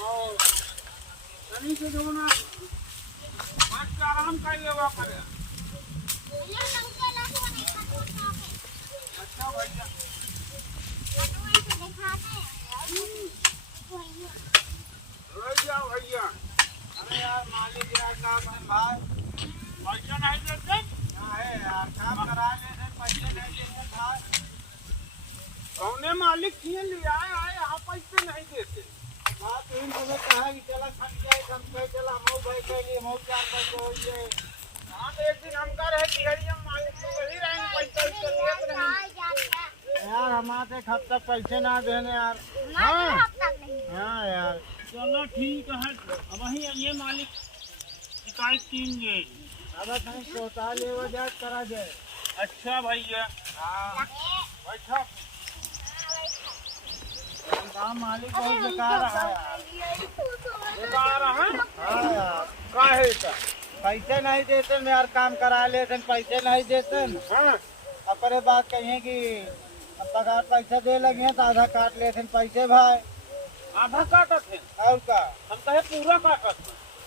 और तनी से जो ना बात का आराम कर लेवा करे। अच्छा भैया भैया अरे यार मालिक यार काम है भाई पैसा नहीं देते है यार काम करा ले पैसे नहीं देते भाई कौने मालिक किए लिया है यहाँ पैसे नहीं देते बात इन समय कहा कि चला खट जाए कम पे चला मऊ भाई के लिए मऊ 4 पैसे हो जाए। हाँ तो एक दिन हम कह रहे कि हरियम मालिक तो वही रहेंगे पैसा लेते रहेंगे यार हमारे हफ्ते तक पैसे ना देने यार। हाँ यार चलो ठीक है अब वही ये मालिक शिकायत कीजिए अब कहीं सोता ले जाए करा जाए। अच्छा भैया हाँ बैठा मालिक बहुत बेकार है बेकार है। हाँ यार काहे का पैसे नहीं देते यार काम करा लेते पैसे नहीं देते। हाँ अपने बात कहिए कि पगार पैसा दे लगे तो आधा काट लेते पैसे भाई आधा काटत है और का हम कहे पूरा काटत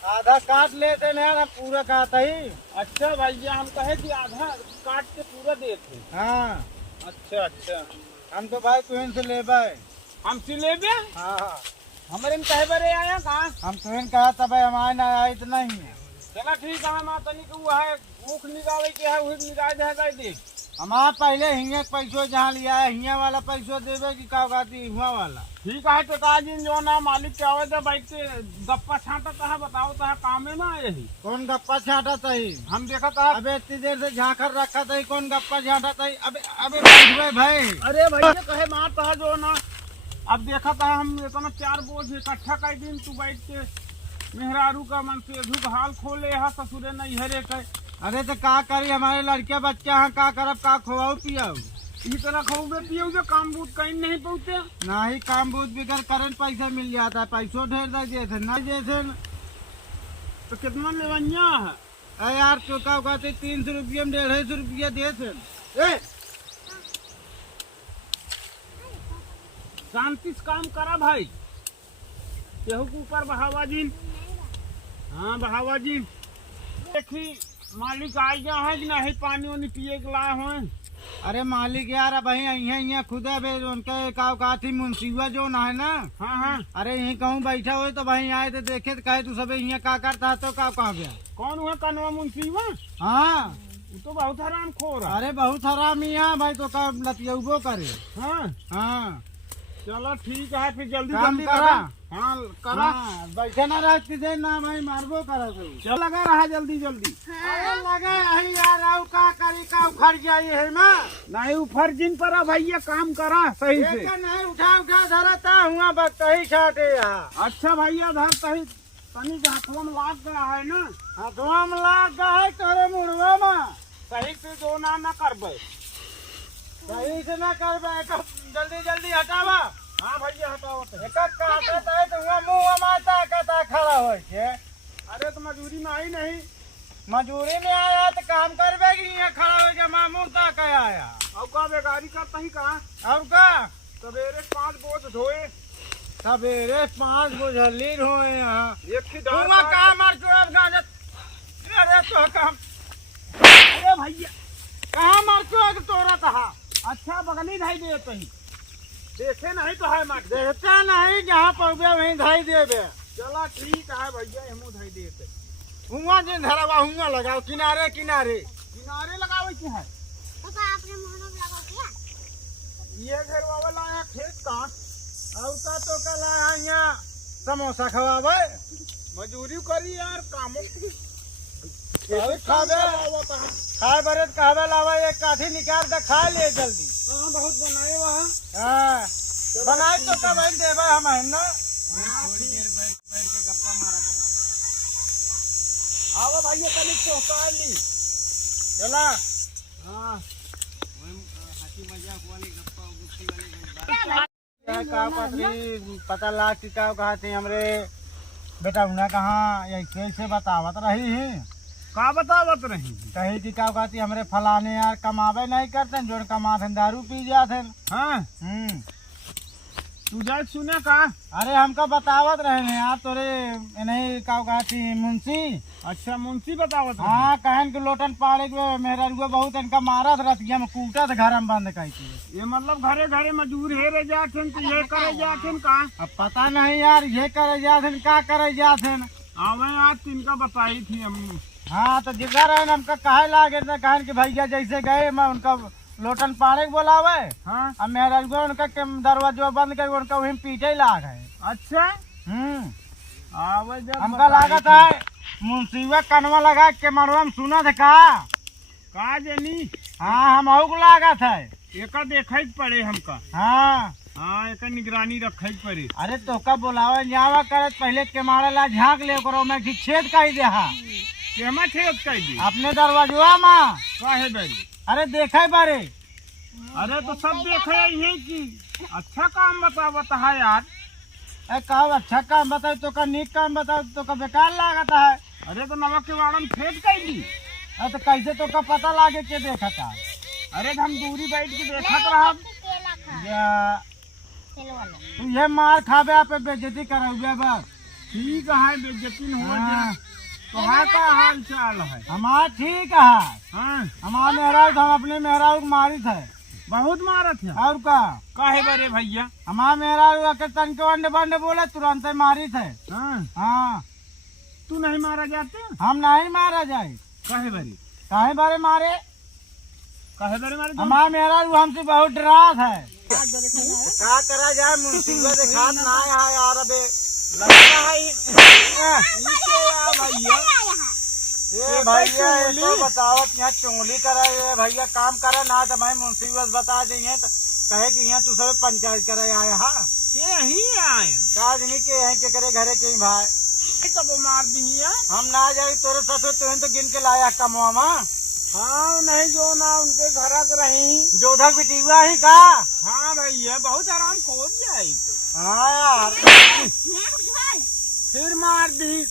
आधा काट लेते ना पूरा काट ही। अच्छा भैया हम कहे कि आधा काट के पूरा देते। हाँ अच्छा अच्छा हम तो भाई तुम से ले हम से ले हाँ हमारे में कहे बरे आया कहाँ हम तुम कहा तब हमारे ना आया इतना ही है। चला ठीक है माँ तनी को है मुख निकाले के है वही निकाल जाएगा दे हमारा पहले हिंगे पैसों जहाँ लिया है हिंगे वाला पैसों देवे की का गाती हुआ वाला। ठीक है तो ताजिन जो ना मालिक क्या हुआ था बाइक से गप्पा छांटा है बताओ तो है काम में ना यही कौन गप्पा छांटा था हम देखा था अबे इतनी देर से झाँकर रखा था कौन गप्पा छांटा था अबे अबे भाई अरे भाई कहे मार था जो ना अब देखा था हम इतना 4 बोझ इकट्ठा कर दिन तू बैठ के मेहरारू का मन से धूप हाल खोले यहाँ ससुरे नहीं हरे कहे अरे तो का करी हमारे लड़के बच्चे यहाँ का करब का खोवाऊ पियाऊ इस तरह खोबे पियो जो काम बूथ कहीं नहीं पहुँचे ना ही काम बूथ बिगर करंट पैसा मिल जाता है पैसों ढेर दे जैसे न जैसे तो कितना लेवनिया है अरे यार चौका उगाते 300 रुपये में 150 रुपया दे शांति से काम करा भाई केहू के ऊपर बहावा जी। हाँ बहावा जी देखी मालिक आ गया है कि नहीं पानी वानी पिए के लाए हुए। अरे मालिक यार अब यहाँ खुद उनके का थी मुंशीवा जो ना है ना। हाँ हाँ अरे यहीं कहूँ बैठा हुए तो वहीं आए तो देखे तो कहे तू सब यहाँ का करता है तो का कहा गया कौन हुआ कनवा मुंशीवा। हाँ वो तो बहुत हराम खोर है। अरे बहुत हराम ही है भाई तो का लतियबो करे। हाँ हाँ चलो ठीक है फिर जल्दी जल्दी करा। हाँ करा बैठे ना रहती थे ना भाई मारबो करा चल लगा रहा जल्दी जल्दी। हाँ। लगा है यार आओ का करी का उखड़ जाई है ना नहीं उफर जिन पर भैया काम करा सही से नहीं उठा धरता हुआ बता ही छाटे यहाँ। अच्छा भैया धरता ही तनी के हाथों में लाग गया है ना हाथों में लाग गया है तोरे मुड़वा में सही से जो ना करबे सही से ना करबे जल्दी जल्दी हटावा। हाँ भैया हटाओ एक काटता है तो हुआ मुँह मारता कहता खड़ा हो के। अरे तो मजूरी में आई नहीं मजूरी में आया तो काम करबे कि यहाँ खड़ा हो के मामूर तक आया अब का बेगारी करता ही कहा अब का सवेरे 5 बोझ ढोए सवेरे 5 बोझ लीर हुए यहाँ एक ही कहा मार चो अब गाजत अरे तो काम अरे भैया कहाँ मार चो तोरा कहा। अच्छा बगली ढाई दे कहीं देखे नहीं तो है मत देखता नहीं जहाँ पहुँचे वहीं धाई देवे। चला ठीक है भैया हम धाई देते हुआ जिन धरावा हुआ लगाओ किनारे किनारे किनारे लगावे की है आपने मोहन लगाओ क्या ये घर वाला आया खेत का और का तो कल आया यहाँ समोसा खवावे मजूरी करी यार काम खाए बरे कहवे लावा एक काठी निकाल दे खा ले जल्दी। हाँ बहुत बनाए वहाँ हाँ बनाए तो कब देवे हम है ना थोड़ी देर बैठ के गप्पा मारा कर आओ भैया कल चौका ली चला। हाँ हंसी मजाक वाली गप्पा गुप्ती वाली का पत्नी पता लाग की का कहते हमरे बेटा उन्हें कहाँ ऐसे बतावत रही है का बतावत रही कही थी क्या कहती हमरे फलाने यार कमावे नहीं करते जो कमाते दारू पी जाते। हाँ तुझे सुने का? अरे हमका बतावत रहे ने यार तोरे नहीं का कहती मुंशी। अच्छा मुंशी बतावत रहे। हाँ कहन के लोटन पाड़े के मेहरा रुआ बहुत इनका मारत रतिया में कूटत घर में बंद कही थी। ये मतलब घरे घरे मजदूर हेरे जाथिन तो ये करे जाथिन का? अब पता नहीं यार ये करे जाथिन का करे जाथिन। आवे आज तिनका बताई थी हम। हाँ तो जिगर है हमका कहे लागे कहन के भैया जैसे गए मैं उनका लोटन पाड़े के बोलावे। हाँ अब मेहरा रुआ उनका दरवाजा बंद करके उनका वहीं पीछे ही लाग है। अच्छा आवे जब हमका लागत है मुंशीवा कनवा लगा के मरवा में सुना था का जनी। हाँ हम को लागत है एका देखा पड़े हमका। हाँ हाँ एका निगरानी रखे पड़े। अरे तो का बोलावे जावा करत पहले के मारे ला झाँक ले करो मैं कि छेद कही दे। हाँ केमा छेद कर दी अपने दरवाजा में काहे बरी? अरे देखे बारे। अरे तो सब देखे यही की अच्छा काम बतावत है यार। कहो अच्छा काम बताओ तो का नीक काम बताओ तो का बेकार लागत है। अरे तो नमक के वाड़न फेंक कर दी। अरे तो कैसे तो का पता लागे के देखा था। अरे तो हम दूरी बैठ के देखत रहा। तू ये मार खाबे आप बेइज्जती कराओगे बस। ठीक है बेइज्जती हो जाए तो हाँ का हाल चाल है? हमारा ठीक है। हाँ हमारा मेहराज हम अपने मेहराज को मारी थे बहुत मारत है। और का काहे बरे भैया? हमारा मेहराज के तन के वंडे बंडे बोले तुरंत ही मारी थे। हाँ हाँ तू नहीं मारा जाते? हम नहीं मारा जाए। काहे बरे? काहे बारे मारे? काहे बरे मारे? हमारा मेहराज हमसे बहुत डरात है। क्या करा जाए मुंसीबत दिखात ना है यार। अबे लगता है नीचे आ भैया। ये भैया ये तो बतावत यहाँ चुंगली करे ये भैया काम करे ना तो भाई मुंसीबत बता देंगे तो कहे कि यहाँ तू सब पंचायत करे आए। हाँ यही आए आदमी के यहीं के करे घरे के भाई कब मार दी है? हम ना जाए तोरे ससुर तुम तो गिन के लाया कमवा में। हाँ नहीं जो ना उनके घर रही जोधा बिटिया ही का। हाँ भैया बहुत आराम खोज जाए तो। हाँ यार फिर मार दी।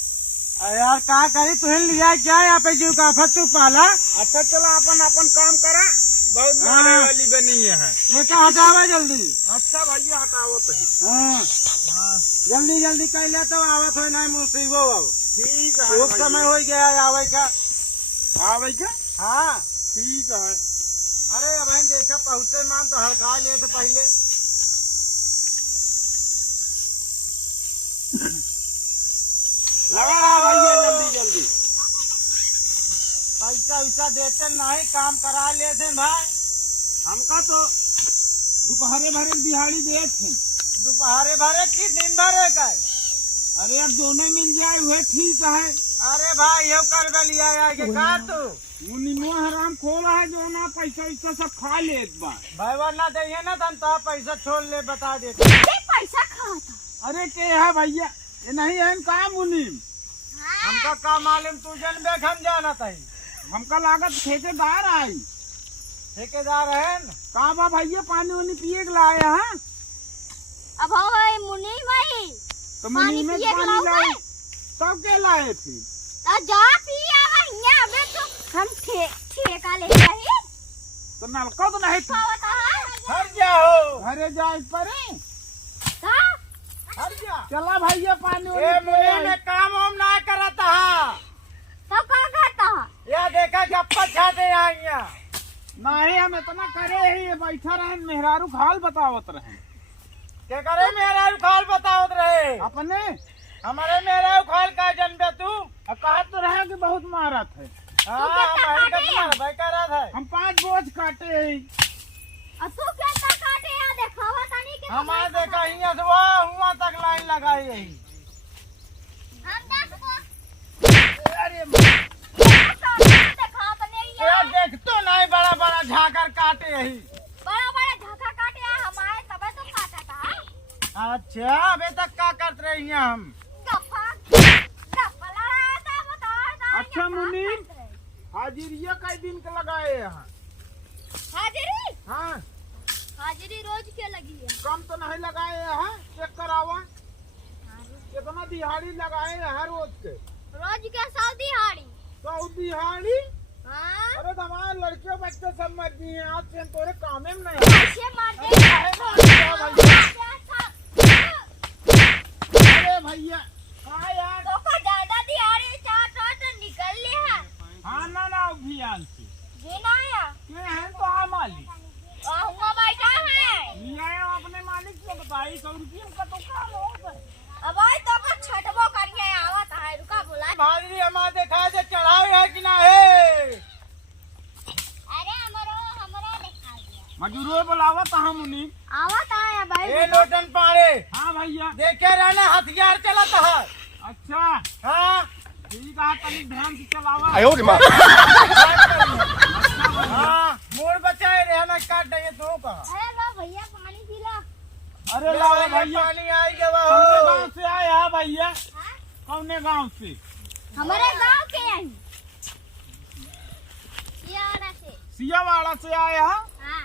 यार का करी तुहन लिया क्या यहाँ पे जीव का फसू पाला। अच्छा चला अपन अपन काम करा। बहुत मारने वाली बनी है। ये का हटावे जल्दी। अच्छा भैया हटाओ तो। हाँ जल्दी जल्दी कैले तो आवत हो नहीं मुसीबो। ठीक है खूब समय हो गया आवे का। आवे का? हाँ ठीक है। अरे अब देखा पहुँचे मान तो हड़का लिए थे पहले। लगा रहा भैया जल्दी जल्दी। पैसा वैसा देते नहीं काम करा लेते भाई। हमका तो दोपहरे भरे दिहाड़ी दे थे। दोपहरे भरे की दिन भरे का? अरे अब दोनों मिल जाए हुए ठीक है। अरे भाई ये कर लिया आगे का तू वो निमो हराम खोला है जो ना पैसा वैसा सब खा लेत बा। भाई वरना दे ना तो हम तो पैसा छोड़ ले बता देते। पैसा खा था। अरे के है भैया ये नहीं है काम मुनीम। हमका का मालूम तू जनबे हम जाना तही। हमका लागत ठेकेदार आई। ठेकेदार है न? का बा भैया पानी वानी पिए के लाए हैं? अब हो गए मुन्नी भाई तो मुनीम में पिए के पानी लाए? लाए सब के लाए थे। जा पिया भैया अबे तो हम ठेका ले रहे। तो नलका तो नहीं था। हट जाओ घरे जाए परे हट जा। चला भैया पानी ए वानी मुझे पिए। में काम वाम ना करता है। तो क्या करता है? यह देखा गप्पा छाते आइया। नहीं हम इतना करे ही बैठा रहे मेहरारू खाल बतावत रहे। क्या करे मेरा खाल बतावत रहे अपने हमारे मेरा खाल का जनबे तू। कहा तो रहे कि बहुत मारत है। हाँ हमारे का तुम्हारा भाई कह रहा था। हम 5 बोझ काटे ही। और तू क्या काटे यहाँ देखावा तानी के हमारे देखा यहाँ से वहाँ तक लाइन लगाई यही। हम 10 को अरे देखा अपने ये देख तो नहीं बड़ा बड़ा झाकर काटे यही। बड़ा बड़ा झका काटे हमारे तबे तो काटा था। अच्छा अबे तक क्या करते रही हैं हम? गप्पा गप्पा लड़ा था बता। अच्छा मुनीम हाजिरिया कई दिन के लगाए यहाँ? हाजिरी हाँ हाजिरी रोज के लगी है। कम तो नहीं लगाए यहाँ? चेक करावा कितना दिहाड़ी लगाए यहाँ रोज के? रोज के 100 दिहाड़ी। 100 दिहाड़ी? हाँ अरे तो हमारे लड़के बच्चे सब मर दिए आज से तोरे कामे में नहीं। ऐसे मार दे। भैया हाँ यार तो का ज्यादा दिहाड़ी चार तो निकल लिया। हाँ ना अभियान से ये ना आया ये है तो हाँ मालिक हुआ बैठा है। लिया है अपने मालिक से बताई 100 रुपये का तो काम हो गए। अब आई तो का छटबो करिए आवत है रुका बुला। भाई हमारे देखा जे चढ़ाव है कि ना है। अरे हमरो दिखा दिया मजूरो बुलावा तो हम उन्हीं आवत है भाई। ए लोटन पाड़े हाँ भैया देखे रहना हथियार चलाता है। अच्छा हाँ ठीक है तनिक ध्यान से चलावा हाँ मोड़ बचाए रहना काट देंगे तो का। अरे लो भैया पानी पी लो। अरे लाओ भैया पानी आई गवा कौने हो। गाँव से आया है भैया हाँ? कौने गाँव से हमारे गांव के आई यारा से। सियावाड़ा से आया है हाँ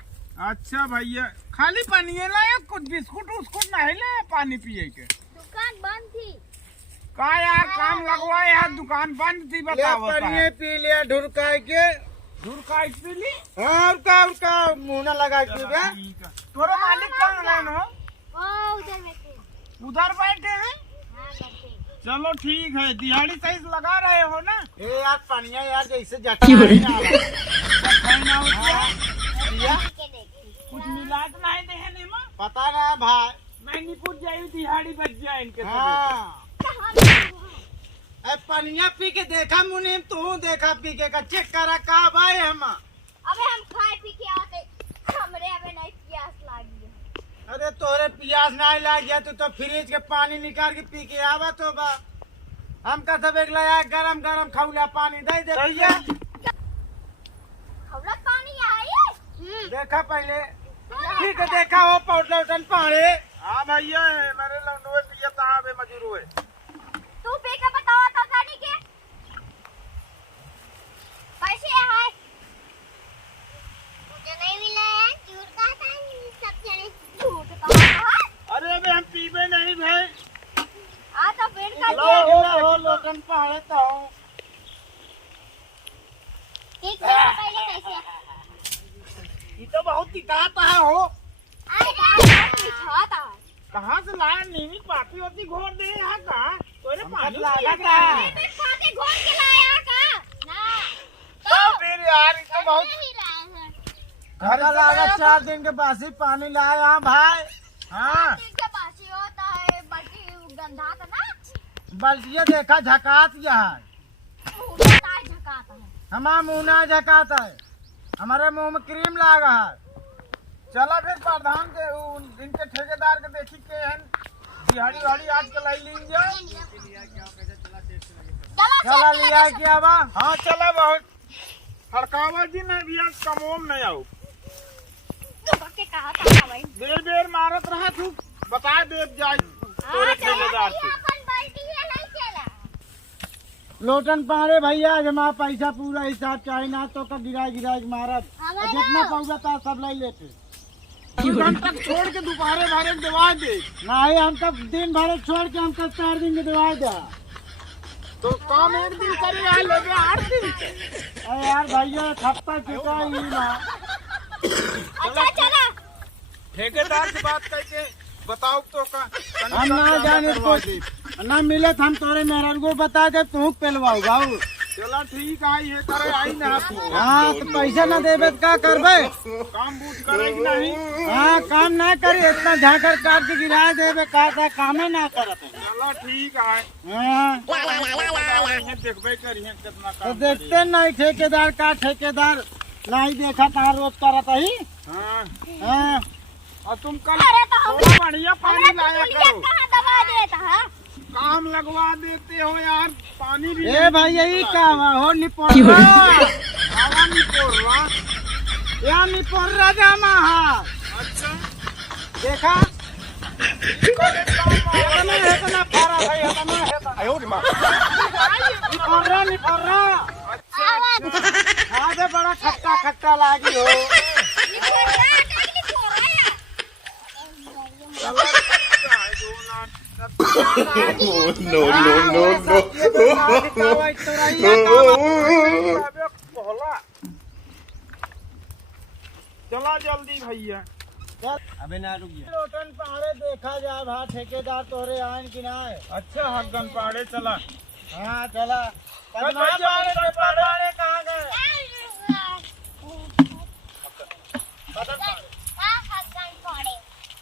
अच्छा भैया खाली पानी है लाया कुछ बिस्कुट उस्कुट नहीं ले पानी पिए के दुकान बंद थी। का यार काम लगवाए यार दुकान बंद थी ले बताओ पानी पी लिया ढुरकाय के। दूर का पी ली हाँ उसका मुँह न लगा के बे। ठीक है तोरे मालिक कहाँ है ना ओ उधर बैठे। उधर बैठे हैं हाँ बैठे। चलो ठीक है दिहाड़ी सही से लगा रहे हो ना ए यार पानिया यार जैसे जटा नहीं आ रहा। कहना होता है, भैया के देखी। कुछ मिला तो नहीं देने में पता ना भाई। नहीं पूछ जाए दिहाड़ी बच जाए इनके हाँ कहाँ बैठे? ए पनिया पी के देखा मुनीम तू देखा पी के का चेक करा का भाई हम। अबे हम खाए पी के आते हमरे अबे नहीं प्यास लगी है। अरे तोरे प्यास नहीं लग गया तो फ्रिज के पानी निकाल के पी के आवा तो बा। हम का सब एक लाया गरम गरम खौला पानी दे दे भैया। खौला पानी आई। देखा पहले ठीक है देखा हो पौटन पानी। हाँ भैया मेरे लौंडे पिया कहाँ पे मजूर हुए तू पी के बताओ तो गाड़ी के पैसे है मुझे नहीं मिला है। झूठ का था सब जने झूठ कहा है। अरे अबे हम पीबे नहीं भाई आ तो पेड़ का हो लोटन पानी तो एक मिनट पहले कैसे ये तो बहुत दिखाता है हो आई बिछाता है। कहाँ से लाया नीमी पाती होती घोर दे यहाँ कहाँ तोरे पानी लगा पिया था। है। मैं खाके घोल के लाया का ना तो फिर यार ये तो बहुत नहीं रहा है। घर लगा 4 दिन के बासी पानी लाया हाँ भाई। हाँ ठीक है बासी होता है बाकी गंदा था ना बल्टिया देखा झकात गया है। होता है झकाता है। हमारा मुँह ना झकाता है। हमारे मुंह में क्रीम लागा है। चला फिर प्रधान के इनके ठेकेदार के देखी के हन दिहाड़ी वाड़ी आज के लाई लीजिए चला लिया क्या बा। हाँ चला बहुत हड़कावा जी ने भी आज कमोम नहीं आओ तू के कहा था भाई देर देर मारत रहा तू बता दे जाए तोरे ठेकेदार से अपन बाल्टी है नहीं चला। लोटन पारे भैया आज हमारा पैसा पूरा हिसाब चाहे ना तो का गिराई मारत। हमारा जितना पैसा था सब ले लेते। हम तक छोड़ के दोपहरे भरे दवा दे नहीं हम तब दिन भर छोड़ के हम तब 4 दिन के दवा दे। तो काम एक दिन करे यहाँ लेके 8 दिन के। अरे यार भैया हफ्ता चुका ही ना। अच्छा चला ठेकेदार से बात करके बताओ तो का हम ना जाने को ना मिले तो हम तोरे मेहरन को बता दे तू पेलवाऊ बाबू। चला ठीक है ये करे आई ना आपको हाँ तो पैसा ना देवे तो क्या करबे। काम बूझ करेगी नहीं हाँ काम ना करी इतना झाकर काट के गिरा देवे का कामे ना करत। चला ठीक है हाँ देखबे करिए कितना तो काम देखते नहीं ठेकेदार का ठेकेदार नहीं देखा था रोज करत ही। हाँ हाँ और तुम कल अरे तो हम थोड़ा बढ़िया पानी हमरा लाया तो करो कहाँ दबा देता है। काम लगवा देते हो यार पानी भी ए भाई यही काम है हो निपोड़ रहा हवा नहीं पोड़ रहा या निपोड़ रहा जामा है। अच्छा देखा इतना फरा भाई इतना निपोड़ रहा आवाज हाँ दे बड़ा खट्टा खट्टा लागी हो। चला जल्दी भैया अबे ना रुक गया लोटन पहाड़े देखा जाए भा ठेकेदार तोरे आइन कि ना है। अच्छा हगन पहाड़े चला। हाँ चला पद्मा पहाड़े कहाँ गए?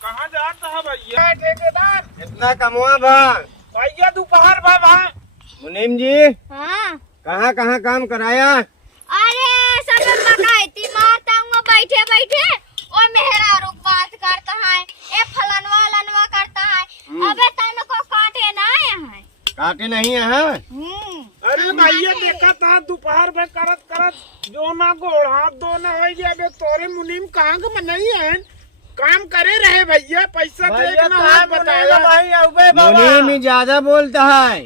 कहाँ जाता है भैया ठेकेदार? इतना कमुआ भा भैया दोपहर भा मुनीम जी हाँ कहाँ कहाँ काम कराया? अरे सब मकाइती मारता हूँ बैठे बैठे और मेहरा रुक बात करता है ए फलनवा लनवा करता है। अबे तन को काटे ना है काटे नहीं है। अरे भैया देखा था दोपहर में करत करत जो ना गोड़ हाथ दो ना हो गया। अबे तोरे मुनीम कहाँ के नहीं है काम करे रहे भैया पैसा देखना है बताया भाई मुनीम ही ज्यादा बोलता है।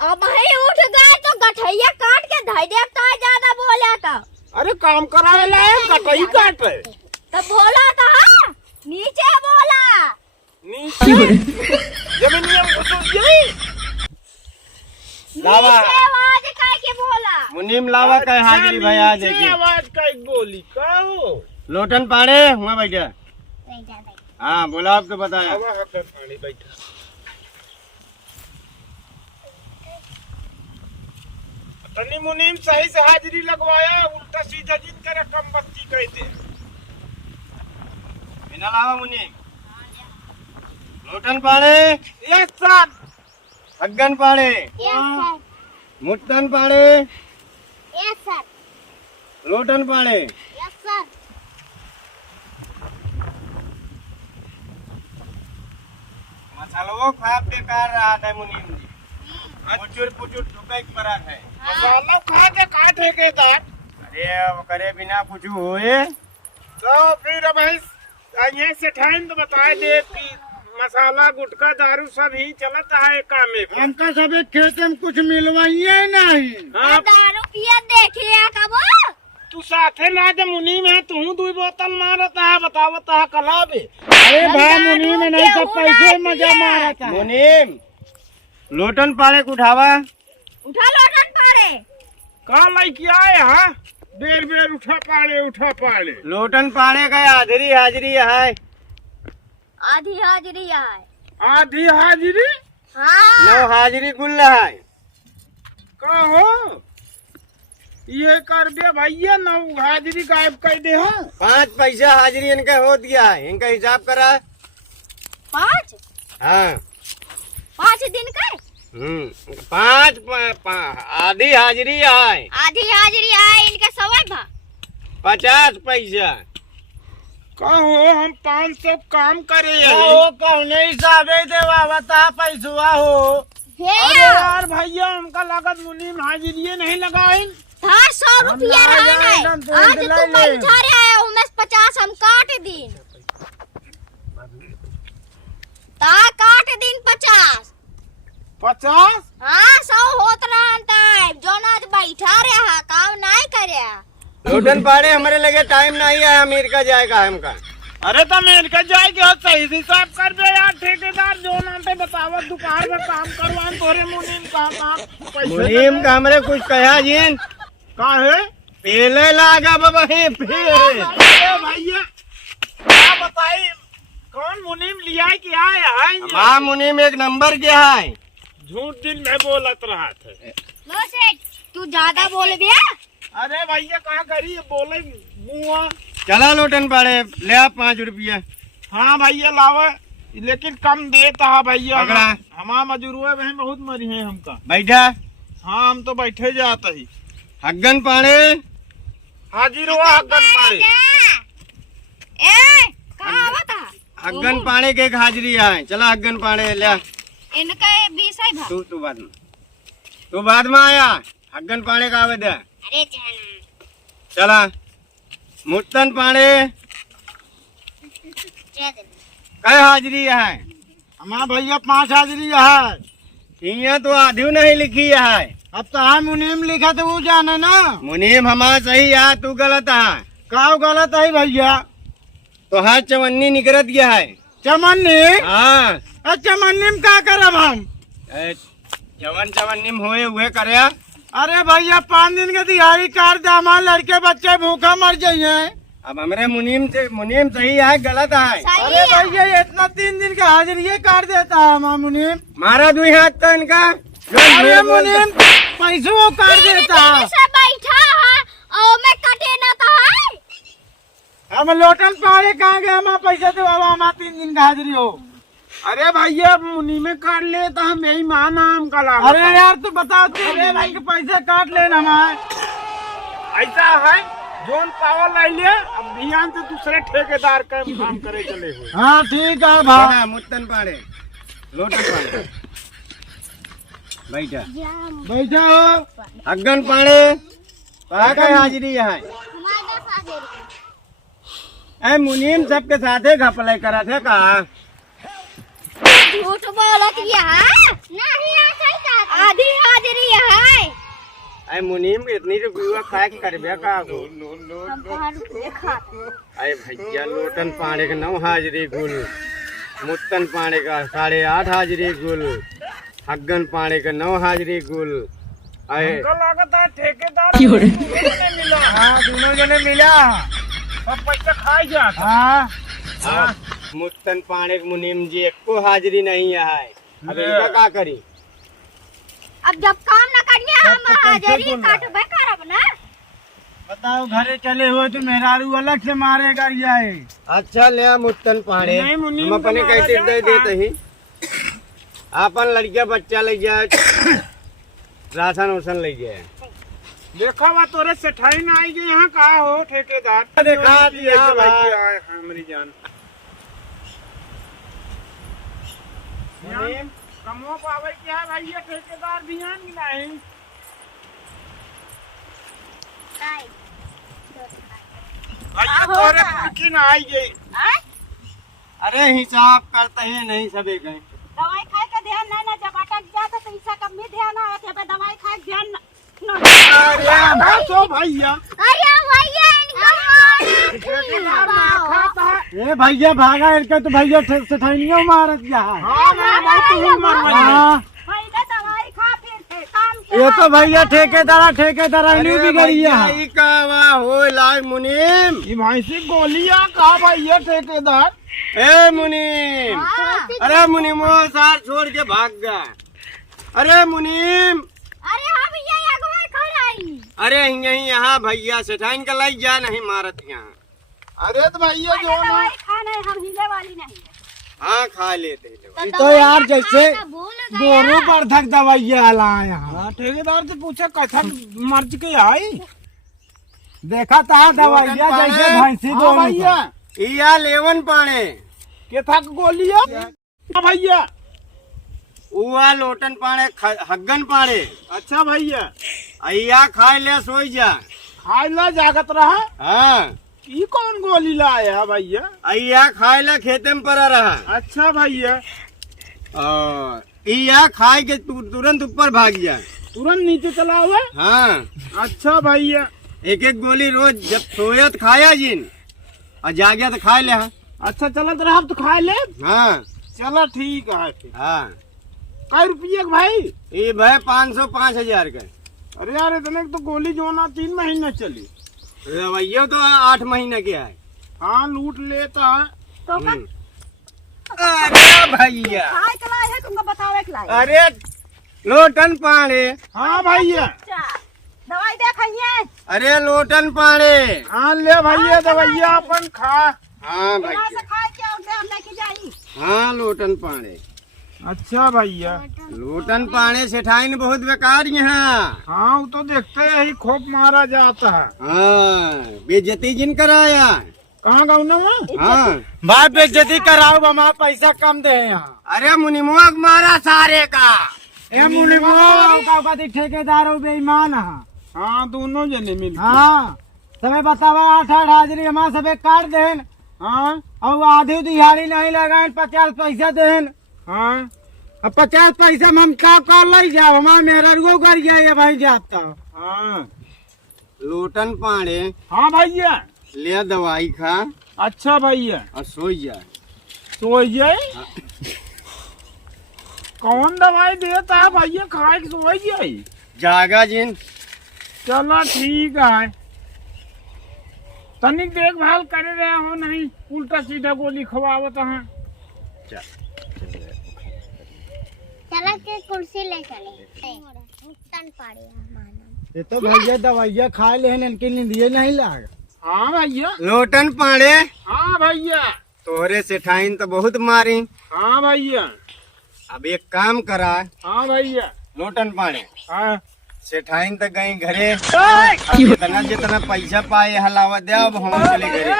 अब भाई उठ गए तो गठैया काट के धई देता है ज्यादा बोला तो। अरे काम करावे लाए कटई काट रहे तो बोला था नीचे बोला जमीन लावा। नीचे आवाज काहे के बोला? मुनीम लावा कहे हाजिरी भाई आ देखिए आवाज का बोली कहो लोटन पाड़े हुआ बैठा। हाँ बोला आप तो बताया। पानी बैठा तनी मुनीम सही से हाजिरी लगवाया उल्टा सीधा जिन करे कम बत्ती कहते बिना लावा मुनीम लोटन पाड़े एक साथ हग्गन पाड़े यस मुट्टन पाड़े सर लोटन पाड़े। यस सर मसालों खाब बेकार रहा था मुनीम जी। पुचुर पुचुर ठुकै पर है। मसाला खा के काट है के दांत। अरे अब करे बिना कुछ हुए तो फिर अब यहाँ से ठाइन तो बता दे कि मसाला गुटखा दारू सब ही चलता है काम में। हमका सब खेत में कुछ मिलवाइए नहीं। हाँ दारू पिया देखिए कब तू साथे ना जब मुनीम है तू 2 बोतल मारता है बतावता है कला बे। अरे भाई मुनीम नहीं तो पैसे मजा मारा था। मुनीम लोटन पाड़े को उठावा। उठा लोटन पाड़े कहा लड़की आए हाँ बेर बेर उठा पाड़े लोटन पाड़े का हाजिरी हाजिरी है। आधी हाजिरी है। आधी हाजिरी हाँ नो हाजिरी गुल है। कहो ये कर दे भैया न हाजिरी गायब कर दे। हाँ 5 पैसा हाजिरी इनका हो दिया है। इनका हिसाब करा। 5 हाँ 5 दिन का 5 आधी हाजिरी है। आधी हाजिरी है इनका सवाल भा 50 पैसा। कहो हम 500 काम करे कौने हिसाबे देवा बता पैसा हो। अरे यार भैया हमका लागत मुनीम हाजिरी नहीं लगाए था 100 रुपया रहना है। आज तू बैठा रहे उमेश 50 हम काट दिन ता काट दिन 50 हाँ 100 होत रहता है जो ना बैठा रहा काम नहीं करे। लोटन पाड़े हमारे लगे टाइम नहीं है। अमेरिका जाएगा हमका। अरे तो अमेरिका जाएगी सही से हिसाब कर दे यार ठेकेदार जो नाम पे बतावा दोपहर में काम करवा तोरे मुनीम का मुनीम का हमरे कुछ कहा जिन काहे पहले लागा बाबा भैया क्या बताई कौन मुनीम लिया कि आया है हाँ मुनीम एक नंबर के है। झूठ दिन में बोलत रहा था। लो सेठ तू ज्यादा बोल दिया। अरे भैया कहा करी बोले मुआ चला लोटन पाड़े ले आप 5 रुपया। हाँ भैया लावा लेकिन कम देता है भैया। पकड़ा। हमारा मजूरुआ बहन बहुत मरी है हमका। बैठा। हाँ हम तो बैठे जाता ही हग्गन पाड़े हाजिर हुआ हग्गन पाड़े ए कहाँ बता हग्गन पाड़े के एक हाजिरी है। चला हग्गन पाड़े ले इनका 20 है भा। तू बाद में आया हग्गन पाड़े का आवे दे। अरे जाना चला मुट्टन पाड़े कई हाजिरी है। हमारा भैया 5 हाजिरी है। यहाँ तो आधी नहीं लिखी है। अब तो हम मुनीम लिखा तो वो जाना ना। मुनीम हमारा सही है तू गलत है। का गलत है भैया? तो हर चवन्नी निकलत गया है। चमन्नी? हाँ चमन्नी में क्या करब हम? चवन्नी में हुए करे। अरे भैया 5 दिन के दिहाड़ी काट दे हमारे लड़के बच्चे भूखा मर जाइए। अब हमारे मुनीम सही है गलत है? सही अरे है। भैया ये इतना 3 दिन का हाजिरी ये काट देता है हमारा मुनीम। मारा 2 हाथ तो इनका। अरे मुनीम पैसों को काट देता है। से बैठा है और मैं कटे ना तो है। हम लोटन पहाड़े कहाँ गए हमारा पैसा दो अब हमारा 3 दिन का हाजिरी हो। अरे भैया मुनी में काट ले तो हम यही मान हम का लागत। अरे यार तू बताओ 3 दिन के पैसे काट लेना हमारे। ऐसा है जोन पावर लाई ले अब ध्यान से दूसरे ठेकेदार का काम करे चले हुए। हाँ ठीक है भाई। मुत्तन पाड़े लोटन पाड़े बैठा बैठा हो अग्गन पाड़े कहाँ का हाजिरी है? ऐ मुनीम सबके साथे घपले करा थे का? झूठ बोलत ये है नहीं आधी हाजिरी है। ऐ मुनीम इतनी रुपया खाए करबे का गो? हम 5 रुपये खाते। ऐ भैया लोटन पाड़े का 9 हाजिरी गुल, मुत्तन पाड़े का 8.5 हाजिरी गुल, अग्गन पाड़े का 9 हाजिरी गुल। हमको लागत है ठेकेदार दोनों ने मिला। हाँ दोनों जने मिला। सब पैसा खाई जा। हाँ मुत्तन पाड़े के मुनीम जी एको हाजिरी नहीं है। अब इनका का करी? अब जब काम न करिए हम हाजिरी काटबे करब ना। बताओ घरे चले हुए तो मेहरारू अलग से मारेगा ये। अच्छा ले मुत्तन पाड़े नहीं, मुनीम हम अपने तो मारा कैसे दे जाएगा। देते ही अपन लड़किया बच्चा ले जाए राशन उसन ले जाए। देखा बा तोरे सेठाई ना आई गई यहाँ कहा हो ठेकेदार। देखा दिया भाई। हमारी जान मुनीम कमो पावे क्या है भाई ये ठेकेदार ध्यान नहीं। भैया तोरे पूछी ना आई गई। अरे हिसाब करते हैं नहीं सबे कहीं। दवाई खाए का ध्यान नहीं ना जब अटक जाता तो इसका कम में ध्यान आया थे दवाई खाए के ध्यान अरे बसो भैया अरे भैया इनको ठेकेदार ना खाता है। ए भैया भागा इनका तो भैया सेठाइयों मारत यहाँ। हाँ मैं तो ही मर गई। हाँ पहले दवाई खा फिर थे काम ये तो भैया ठेकेदार नहीं बिगड़िया हो लाग मुनीम। ये भैंसी गोलियां कहा भैया ठेकेदार। ए मुनीम अरे मुनीम वो सार छोड़ के भाग गया। अरे मुनीम अरे हाँ भैया ये अगवा खा रही। अरे यही यहाँ भैया सेठाइन का लाई जा नहीं मारत यहाँ। अरे तो भैया जो ना दवाई खाना है हम हिले वाली नहीं है। हाँ खा लेते हैं। तो यार जैसे गोरू पर धक दवाइया ला यहाँ। हाँ, ठेकेदार से पूछा कैसा मर्ज के आई। देखा था दवाइया जैसे भैंसी हाँ दोनों भैया इया लेवन पाने के था गोलियां। हाँ भैया उआ लोटन पाने हग्गन पाने। अच्छा भैया अया खाए ले सोई जा। खाए ला जागत रहा। हाँ ये कौन गोली लाया भैया। अया खाए ला खेते में पड़ा रहा। अच्छा भैया और इया खाए के तुरंत ऊपर भाग जा। तुरंत नीचे चला हुआ। हाँ अच्छा भैया एक गोली रोज जब सोया तो खाया जिन और जागया तो खाए ले। अच्छा चलत रहा तो खा ले। हाँ चलो ठीक है फिर। हाँ कई रुपये का भाई। ये भाई 500-5,000 का। अरे यार इतने की तो गोली जो ना 3 महीने चली। रवैया तो 8 महीने के है। हाँ लूट लेता है। तो का अरे भैया खाए के लाए है तुमको बतावे के लाए। अरे लोटन पाड़े। हाँ भैया अच्छा दवाई दे खाइए। अरे लोटन पाड़े। हाँ ले भैया दवाइया अपन खा। हाँ बिना भैया से खाए के और हम लेके जाई। हाँ लोटन पाड़े। अच्छा भैया लोटन पाड़े सेठाइन बहुत बेकार यहाँ। हाँ वो तो देखते ही खोप मारा जाता है। हाँ बेइज्जती जिन कराया। कहाँ गाँव ना वहाँ? हाँ भाई बेइज्जती कराओ हमारा पैसा कम दे यहाँ। अरे मुनिमुआ मारा सारे का। ये मुनिमुआ ठेकेदार हो बेईमान। हाँ दोनों जने मिल। हाँ सबे बतावा 8 हाजिरी हमारा सबे काट देन। हाँ और आधी दिहाड़ी नहीं लगाए 50 पैसा देन। हाँ अब 50 पैसा में हम क्या कर ले जाओ हमारा मेहरा कर गया भाई जाता। हाँ लोटन पाड़े। हाँ भैया ले दवाई खा अच्छा भैया और सो जा। सो जाए। कौन दवाई देता है भैया खाए के सो जाए। जागा जिन। चलो ठीक है तनिक देखभाल करे रहे हो, नहीं उल्टा सीधा गोली खवावत हैं। चला के कुर्सी ले चले तन पाड़े माना। ये तो भैया दवाइया खा ले इनके लिए नहीं लाग। हाँ भैया। लोटन पाड़े हाँ भैया। तोहरे सेठाइन तो बहुत मारी। हाँ भैया। अब एक काम करा। हाँ भैया। लोटन पाड़े हाँ सेठाइन तो गई घरे। अब जितना जितना पैसा पाए हलावा दे, अब हम चले घरे।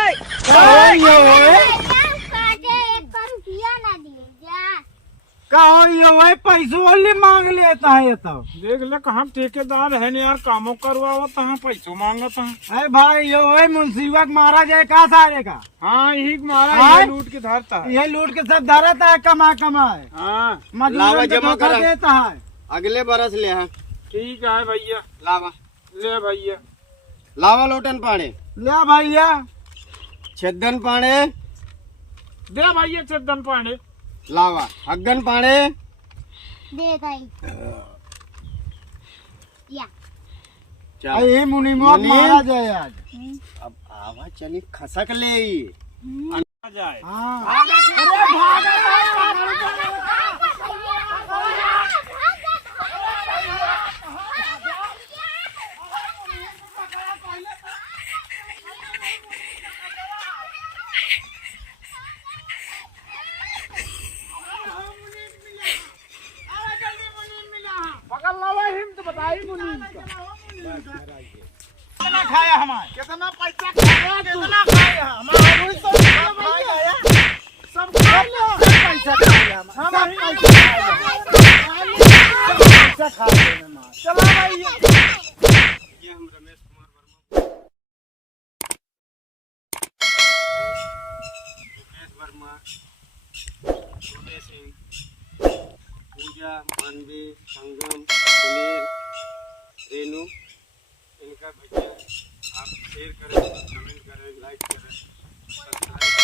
पैसों वाली मांग लेता है ये तो। देख ले कहाँ ठेकेदार है यार, कामों करवावत है, पैसों मांगत है। अरे भाई यो वही मुंसीबत मारा जाए का सारे का। हाँ यही मारा, हाँ? ये लूट के धरता है। ये लूट के सब धरता है, कमा कमाए हाँ मजदूर जमा करा देता है। अगले बरस ले है। ठीक है भैया। लावा ले भैया। लावा लोटन पाड़े। ले भैया। छेदन पाड़े दे भैया। चेतन पांडे लावा। हग्गन पाड़े दे गई या चल। ये मुनीमोत मुनीम। मारा जाए आज। अब आवा चली खसक ले। आ जाए। हाँ पकड़ लो हिम्मत बताई मुनीम का। कितना खाया हमारे, कितना पैसा खाया, कितना खाया हमारे, सब खा लो। पैसा खाया हमारे, पैसा खाया हमारे। चलो भैया। ये हम रमेश कुमार वर्मा, मुकेश वर्मा, सूर्य सिंह, पूजा, मानवी, संगम, सुनील, रेनू, इनका भैया आप शेयर करें, कमेंट करें, लाइक करें, सब्सक्राइब